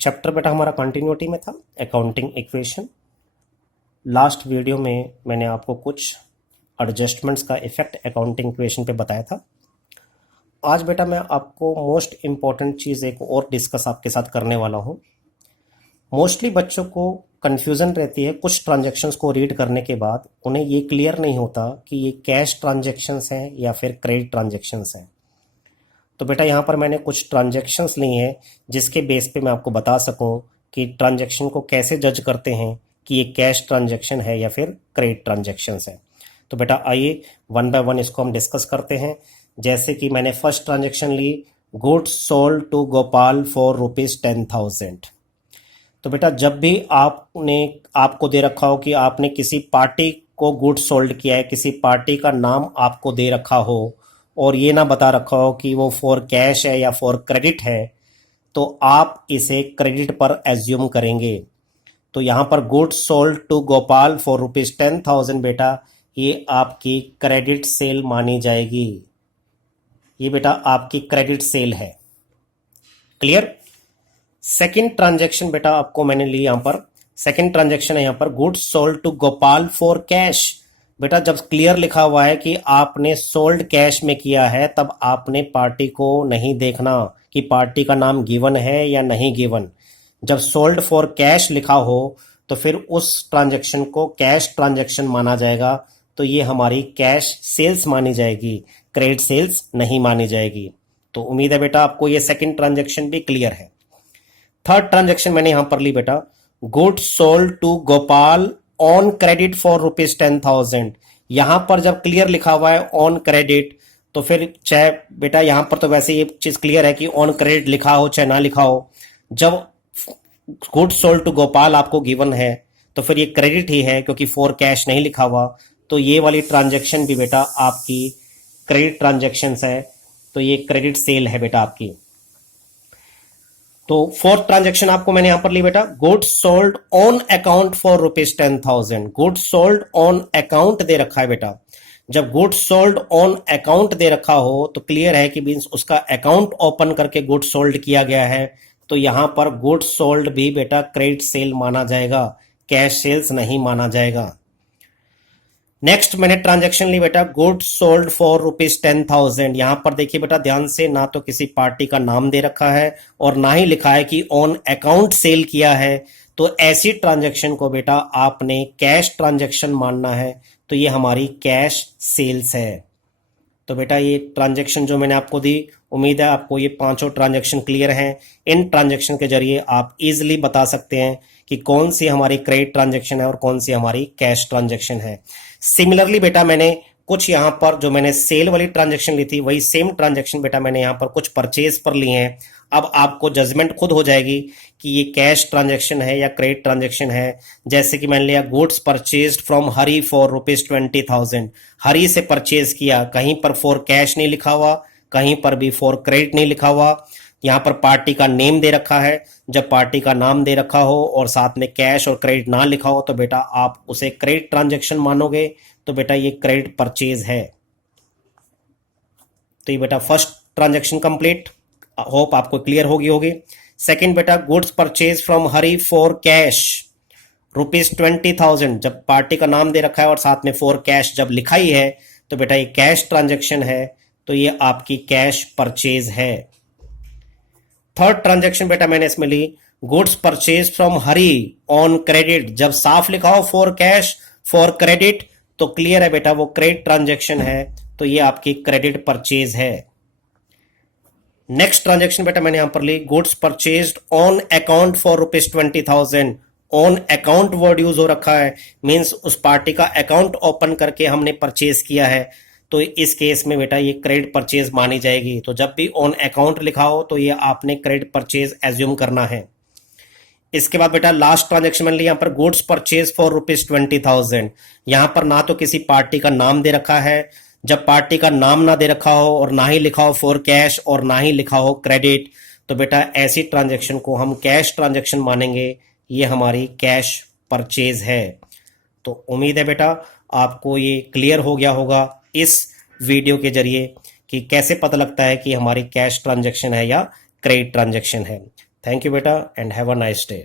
Chapter बेटा हमारा continuity में था, अकाउंटिंग इक्वेशन। लास्ट वीडियो में मैंने आपको कुछ एडजस्टमेंट्स का इफेक्ट अकाउंटिंग इक्वेशन पे बताया था। आज बेटा मैं आपको मोस्ट इम्पॉर्टेंट चीज़ एक और डिस्कस आपके साथ करने वाला हूँ। मोस्टली बच्चों को कन्फ्यूज़न रहती है, कुछ ट्रांजैक्शंस को रीड करने के बाद उन्हें ये क्लियर नहीं होता कि ये कैश ट्रांजैक्शंस हैं या फिर क्रेडिट ट्रांजैक्शंस हैं। तो बेटा यहाँ पर मैंने कुछ ट्रांजैक्शंस ली हैं जिसके बेस पे मैं आपको बता सकूं कि ट्रांजैक्शन को कैसे जज करते हैं कि ये कैश ट्रांजैक्शन है या फिर क्रेडिट ट्रांजैक्शंस है। तो बेटा आइए वन बाय वन इसको हम डिस्कस करते हैं। जैसे कि मैंने फर्स्ट ट्रांजैक्शन ली, goods sold to Gopal for ₹10,000। तो बेटा जब भी आपको दे रखा हो कि आपने किसी पार्टी को गुड्स सोल्ड किया है, किसी पार्टी का नाम आपको दे रखा हो और ये ना बता रखा हो कि वो फॉर कैश है या फॉर क्रेडिट है, तो आप इसे क्रेडिट पर एज्यूम करेंगे। तो यहाँ पर goods sold to Gopal for ₹10,000 बेटा ये आपकी क्रेडिट सेल मानी जाएगी। ये बेटा आपकी क्रेडिट सेल है। क्लियर। सेकंड ट्रांजैक्शन बेटा आपको मैंने ली, यहाँ पर सेकंड ट्रांजैक्शन है यहाँ पर goods sold to Gopal for cash. बेटा जब क्लियर लिखा हुआ है कि आपने सोल्ड कैश में किया है, तब आपने पार्टी को नहीं देखना कि पार्टी का नाम गिवन है या नहीं गिवन। जब सोल्ड फॉर कैश लिखा हो तो फिर उस ट्रांजैक्शन को कैश ट्रांजैक्शन माना जाएगा। तो ये हमारी कैश सेल्स मानी जाएगी, क्रेडिट सेल्स नहीं मानी जाएगी। तो उम्मीद है बेटा आपको ये सेकंड ट्रांजैक्शन भी क्लियर है। थर्ड ट्रांजैक्शन मैंने यहां पर ली बेटा, goods sold to Gopal on credit for ₹10,000। यहां पर जब क्लियर लिखा हुआ है ऑन क्रेडिट, तो फिर चाहे बेटा यहां पर तो वैसे ये चीज क्लियर है कि ऑन क्रेडिट लिखा हो चाहे ना लिखा हो, जब गुड्स सोल्ड टू गोपाल आपको गिवन है तो फिर ये क्रेडिट ही है, क्योंकि फॉर कैश नहीं लिखा हुआ। तो ये वाली ट्रांजैक्शन भी बेटा आपकी क्रेडिट ट्रांजैक्शन है। तो ये क्रेडिट सेल है बेटा आपकी। तो फोर्थ ट्रांजैक्शन आपको मैंने यहां पर ली बेटा, goods sold on account for ₹10,000। Goods sold on account दे रखा है बेटा। जब गुड्स सोल्ड ऑन अकाउंट दे रखा हो तो क्लियर है कि मींस उसका अकाउंट ओपन करके गुड्स सोल्ड किया गया है। तो यहां पर गुड्स सोल्ड भी बेटा क्रेडिट सेल माना जाएगा, कैश सेल्स नहीं माना जाएगा। नेक्स्ट मैंने ट्रांजैक्शन ली बेटा, गुड्स सोल्ड फॉर ₹10,000। यहां पर देखिए बेटा ध्यान से, ना तो किसी पार्टी का नाम दे रखा है और ना ही लिखा है कि ऑन अकाउंट सेल किया है। तो ऐसी ट्रांजैक्शन को बेटा आपने कैश ट्रांजैक्शन मानना है। तो ये हमारी कैश सेल्स है। तो बेटा ये ट्रांजैक्शन जो मैंने आपको दी, उम्मीद है आपको ये पांचों ट्रांजैक्शन क्लियर हैं। इन ट्रांजैक्शन के जरिए आप इजीली बता सकते हैं कि कौन सी हमारी क्रेडिट ट्रांजैक्शन है और कौन सी हमारी कैश ट्रांजैक्शन है। सिमिलरली बेटा मैंने कुछ यहाँ पर जो मैंने सेल वाली ट्रांजैक्शन ली थी, वही सेम ट्रांजैक्शन बेटा मैंने यहाँ पर कुछ परचेज पर ली हैं। अब आपको जजमेंट खुद हो जाएगी कि ये कैश ट्रांजैक्शन है या क्रेडिट ट्रांजैक्शन है। जैसे कि मैंने लिया goods purchased from Hari for ₹20,000। हरी से परचेज किया, कहीं पर फॉर कैश नहीं लिखा हुआ, कहीं पर भी फॉर क्रेडिट नहीं लिखा हुआ। यहाँ पर पार्टी का नेम दे रखा है। जब पार्टी का नाम दे रखा हो और साथ में कैश और क्रेडिट ना लिखा हो तो बेटा आप उसे क्रेडिट ट्रांजैक्शन मानोगे। तो बेटा ये क्रेडिट परचेज है। तो ये बेटा फर्स्ट ट्रांजैक्शन कंप्लीट, होप आपको क्लियर होगी। सेकंड बेटा, goods purchase from Hari for cash ₹20,000। जब पार्टी का नाम दे रखा है और साथ में फॉर कैश जब लिखा ही है तो बेटा ये कैश ट्रांजैक्शन है। तो ये आपकी कैश परचेज है। थर्ड ट्रांजैक्शन बेटा मैंने इसमें ली, goods purchase from Hari on credit. जब साफ लिखा हो फॉर कैश फॉर क्रेडिट तो क्लियर है बेटा वो क्रेडिट ट्रांजैक्शन है। तो ये आपकी क्रेडिट परचेज है। नेक्स्ट ट्रांजैक्शन बेटा मैंने यहां पर ली, goods purchased on account for ₹20,000। On account word use हो रखा है, मींस उस पार्टी का अकाउंट ओपन करके हमने परचेज किया है। तो इस केस में बेटा ये क्रेडिट परचेज मानी जाएगी। तो जब भी ऑन अकाउंट लिखा हो तो ये आपने क्रेडिट परचेज एज्यूम करना है। इसके बाद बेटा लास्ट ट्रांजैक्शन मैंने लिया, यहाँ पर गुड्स परचेज फॉर ₹20,000। यहां पर ना तो किसी पार्टी का नाम दे रखा है। जब पार्टी का नाम ना दे रखा हो और ना ही लिखा हो फॉर कैश और ना ही लिखा हो क्रेडिट, तो बेटा ऐसी ट्रांजैक्शन को हम कैश ट्रांजैक्शन मानेंगे। ये हमारी कैश परचेज है। तो उम्मीद है बेटा आपको ये क्लियर हो गया होगा इस वीडियो के जरिए कि कैसे पता लगता है कि हमारी कैश ट्रांजैक्शन है या क्रेडिट ट्रांजैक्शन है। थैंक यू बेटा and have a nice day.